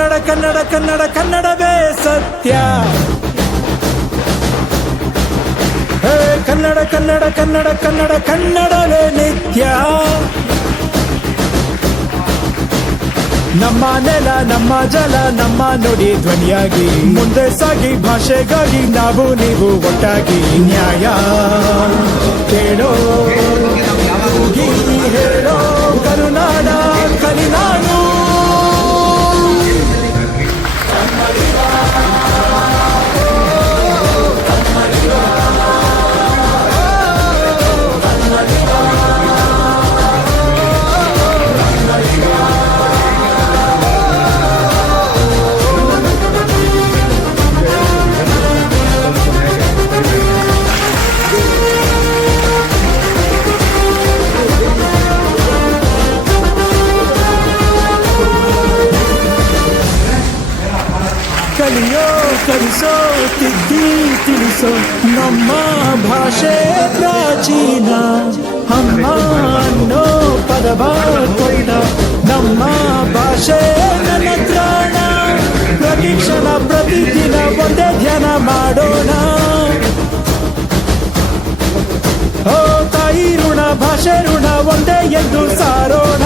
ಕನ್ನಡ ಕನ್ನಡ ಕನ್ನಡ ಕನ್ನಡವೇ ಸತ್ಯ. ಹೇ ಕನ್ನಡ ಕನ್ನಡ ಕನ್ನಡ ಕನ್ನಡ ಕನ್ನಡವೇ ನಿತ್ಯ. ನಮ್ಮ ನೆಲ ನಮ್ಮ ಜಲ ನಮ್ಮ ನುಡಿ ಧ್ವನಿಯಾಗಿ ಮುಂದೆ ಸಾಗಿ ಭಾಷೆಗಾಗಿ ನಾವು ನೀವು ಒಟ್ಟಾಗಿ ನ್ಯಾಯ ಕೇಳೋ ಕೂಗಿ ಹೇಳೋ ಕರುನಾಡ ಕಲಿನಾಡು. ಕಲಿಯೋ ಕಲಿಸೋ ತಿದ್ದಿ ತಿಳಿಸೋ ನಮ್ಮ ಭಾಷೆ ಪ್ರಾಚೀನ. ಅಮ್ಮ ಅನ್ನೋ ಪದವ ಕೊಯ್ದ ನಮ್ಮ ಭಾಷೆ ನನ್ನ ತ್ರಾಣ. ಪ್ರತಿಕ್ಷಣ ಪ್ರತಿದಿನ ಒಂದೇ ಧ್ಯಾನ ಮಾಡೋಣ. ಓ ತಾಯಿ ಋಣ ಭಾಷೆ ಋಣ ಒಂದೇ ಎಂದು ಸಾರೋಣ.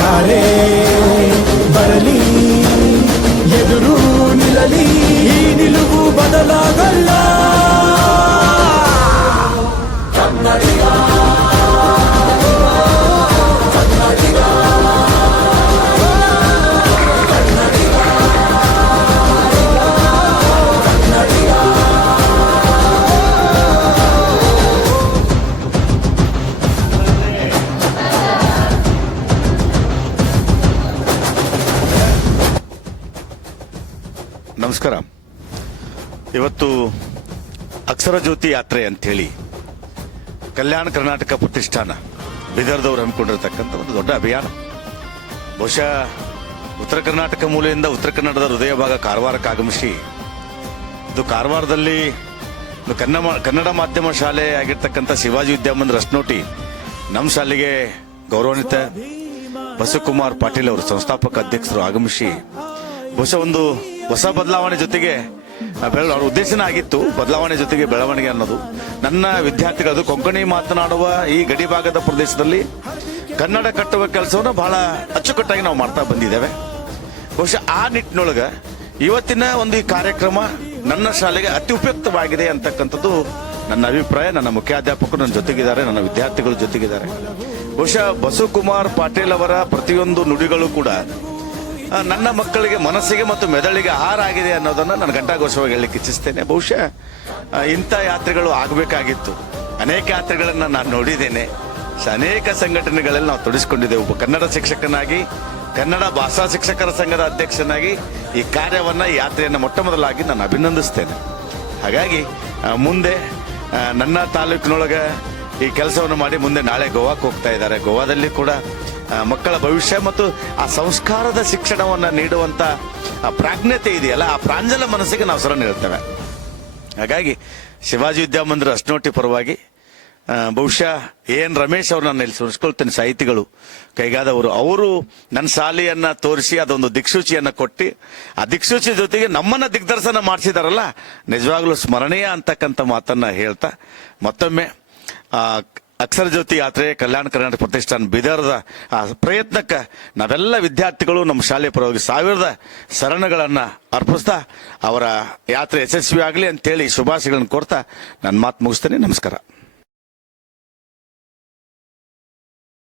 ಯಾರೇ ಬರಲಿ ಎದುರು ನಿಲ್ಲಲಿ ಈ ನಿಲುವು ಬದಲಾಗಲ್ಲ. ಕನ್ನಡಿಗ ಕನ್ನಡಿಗ ಕನ್ನಡಿಗ ಕನ್ನಡಿಗ. ನಮಸ್ಕಾರ. ಇವತ್ತು ಅಕ್ಷರ ಜ್ಯೋತಿ ಯಾತ್ರೆ ಅಂಥೇಳಿ ಕಲ್ಯಾಣ ಕರ್ನಾಟಕ ಪ್ರತಿಷ್ಠಾನ ಬೀದರ್ದವ್ರು ಹಮ್ಮಿಕೊಂಡಿರ್ತಕ್ಕಂಥ ಒಂದು ದೊಡ್ಡ ಅಭಿಯಾನ. ಬಹುಶಃ ಉತ್ತರ ಕರ್ನಾಟಕ ಮೂಲೆಯಿಂದ ಉತ್ತರ ಕನ್ನಡದ ಹೃದಯ ಭಾಗ ಕಾರವಾರಕ್ಕೆ ಆಗಮಿಸಿ, ಇದು ಕಾರವಾರದಲ್ಲಿ ಕನ್ನಡ ಮಾಧ್ಯಮ ಶಾಲೆ ಆಗಿರ್ತಕ್ಕಂಥ ಶಿವಾಜಿ ವಿದ್ಯಾಮಂದಿರ ರಸ್ನೋಟಿ ನಮ್ಮ ಶಾಲೆಗೆ ಗೌರವಾನ್ವಿತ ಬಸವಕುಮಾರ್ ಪಾಟೀಲ್ ಅವರು ಸಂಸ್ಥಾಪಕ ಅಧ್ಯಕ್ಷರು ಆಗಮಿಸಿ ಬಹುಶಃ ಒಂದು ಹೊಸ ಬದಲಾವಣೆ ಜೊತೆಗೆ ಅವ್ರ ಉದ್ದೇಶನ ಆಗಿತ್ತು, ಬದಲಾವಣೆ ಜೊತೆಗೆ ಬೆಳವಣಿಗೆ ಅನ್ನೋದು. ನನ್ನ ವಿದ್ಯಾರ್ಥಿಗಳು ಕೊಂಕಣಿ ಮಾತನಾಡುವ ಈ ಗಡಿ ಭಾಗದ ಪ್ರದೇಶದಲ್ಲಿ ಕನ್ನಡ ಕಟ್ಟುವ ಕೆಲಸವನ್ನು ಬಹಳ ಅಚ್ಚುಕಟ್ಟಾಗಿ ನಾವು ಮಾಡ್ತಾ ಬಂದಿದ್ದೇವೆ. ಬಹುಶಃ ಆ ನಿಟ್ಟಿನೊಳಗೆ ಇವತ್ತಿನ ಒಂದು ಈ ಕಾರ್ಯಕ್ರಮ ನನ್ನ ಶಾಲೆಗೆ ಅತಿ ಉಪಯುಕ್ತವಾಗಿದೆ ಅಂತಕ್ಕಂಥದ್ದು ನನ್ನ ಅಭಿಪ್ರಾಯ. ನನ್ನ ಮುಖ್ಯಾಧ್ಯಾಪಕರು ನನ್ನ ಜೊತೆಗಿದ್ದಾರೆ, ನನ್ನ ವಿದ್ಯಾರ್ಥಿಗಳು ಜೊತೆಗಿದ್ದಾರೆ. ಬಹುಶಃ ಬಸವಕುಮಾರ್ ಪಾಟೀಲ್ ಅವರ ಪ್ರತಿಯೊಂದು ನುಡಿಗಳು ಕೂಡ ನನ್ನ ಮಕ್ಕಳಿಗೆ ಮನಸ್ಸಿಗೆ ಮತ್ತು ಮೆದುಳಿಗೆ ಆಹಾರ ಆಗಿದೆ ಅನ್ನೋದನ್ನ ನಾನು ಘಂಟಾಘೋಷವಾಗಿ ಹೇಳಲಿಕ್ಕೆ ಇಚ್ಛಿಸ್ತೇನೆ. ಬಹುಶಃ ಇಂಥ ಯಾತ್ರೆಗಳು ಆಗಬೇಕಾಗಿತ್ತು. ಅನೇಕ ಯಾತ್ರೆಗಳನ್ನು ನಾನು ನೋಡಿದ್ದೇನೆ. ಅನೇಕ ಸಂಘಟನೆಗಳಲ್ಲಿ ನಾವು ತೊಡಗಿಸಿಕೊಂಡಿದ್ದೇವೆ. ಒಬ್ಬ ಕನ್ನಡ ಶಿಕ್ಷಕನಾಗಿ, ಕನ್ನಡ ಭಾಷಾ ಶಿಕ್ಷಕರ ಸಂಘದ ಅಧ್ಯಕ್ಷನಾಗಿ ಈ ಕಾರ್ಯವನ್ನ, ಈ ಯಾತ್ರೆಯನ್ನು ಮೊಟ್ಟ ಮೊದಲಾಗಿ ನಾನು ಅಭಿನಂದಿಸ್ತೇನೆ. ಹಾಗಾಗಿ ಮುಂದೆ ನನ್ನ ತಾಲೂಕಿನೊಳಗೆ ಈ ಕೆಲಸವನ್ನು ಮಾಡಿ ಮುಂದೆ ನಾಳೆ ಗೋವಾಕ್ಕೆ ಹೋಗ್ತಾ ಇದ್ದಾರೆ. ಗೋವಾದಲ್ಲಿ ಕೂಡ ಮಕ್ಕಳ ಭವಿಷ್ಯ ಮತ್ತು ಆ ಸಂಸ್ಕಾರದ ಶಿಕ್ಷಣವನ್ನ ನೀಡುವಂತ ಪ್ರಾಜ್ಞತೆ ಇದೆಯಲ್ಲ, ಆ ಪ್ರಾಂಜಲ ಮನಸ್ಸಿಗೆ ನಾವು ಶರಣ ಹೇಳ್ತೇವೆ. ಹಾಗಾಗಿ ಶಿವಾಜಿ ವಿದ್ಯಾಮಂದಿರ ಅಸ್ನೋಟಿ ಪರವಾಗಿ ಬಹುಶಃ ಎನ್ ರಮೇಶ್ ಅವರು ನನ್ನ ಇಲ್ಲಿ ಸುರಿಸ್ಕೊಳ್ತೇನೆ, ಸಾಹಿತಿಗಳು ಕೈಗಾದವರು. ಅವರು ನನ್ನ ಶಾಲೆಯನ್ನ ತೋರಿಸಿ ಅದೊಂದು ದಿಕ್ಸೂಚಿಯನ್ನ ಕೊಟ್ಟು, ಆ ದಿಕ್ಸೂಚಿ ಜೊತೆಗೆ ನಮ್ಮನ್ನ ದಿಗ್ದರ್ಶನ ಮಾಡಿಸಿದಾರಲ್ಲ, ನಿಜವಾಗ್ಲೂ ಸ್ಮರಣೀಯ ಅಂತಕ್ಕಂಥ ಮಾತನ್ನ ಹೇಳ್ತಾ ಮತ್ತೊಮ್ಮೆ ಅಕ್ಷರ ಜ್ಯೋತಿ ಯಾತ್ರೆ ಕಲ್ಯಾಣ ಕರ್ನಾಟಕ ಪ್ರತಿಷ್ಠಾನ ಬೀದರ್ದ ಪ್ರಯತ್ನಕ್ಕೆ ನಾವೆಲ್ಲ ವಿದ್ಯಾರ್ಥಿಗಳು ನಮ್ಮ ಶಾಲೆ ಪರವಾಗಿ 1000 ಶರಣಗಳನ್ನ ಅರ್ಪಿಸ್ತಾ ಅವರ ಯಾತ್ರೆ ಯಶಸ್ವಿ ಆಗಲಿ ಅಂತೇಳಿ ಶುಭಾಶಯಗಳನ್ನು ಕೋರ್ತಾ ನನ್ನ ಮಾತು ಮುಗಿಸ್ತೇನೆ. ನಮಸ್ಕಾರ.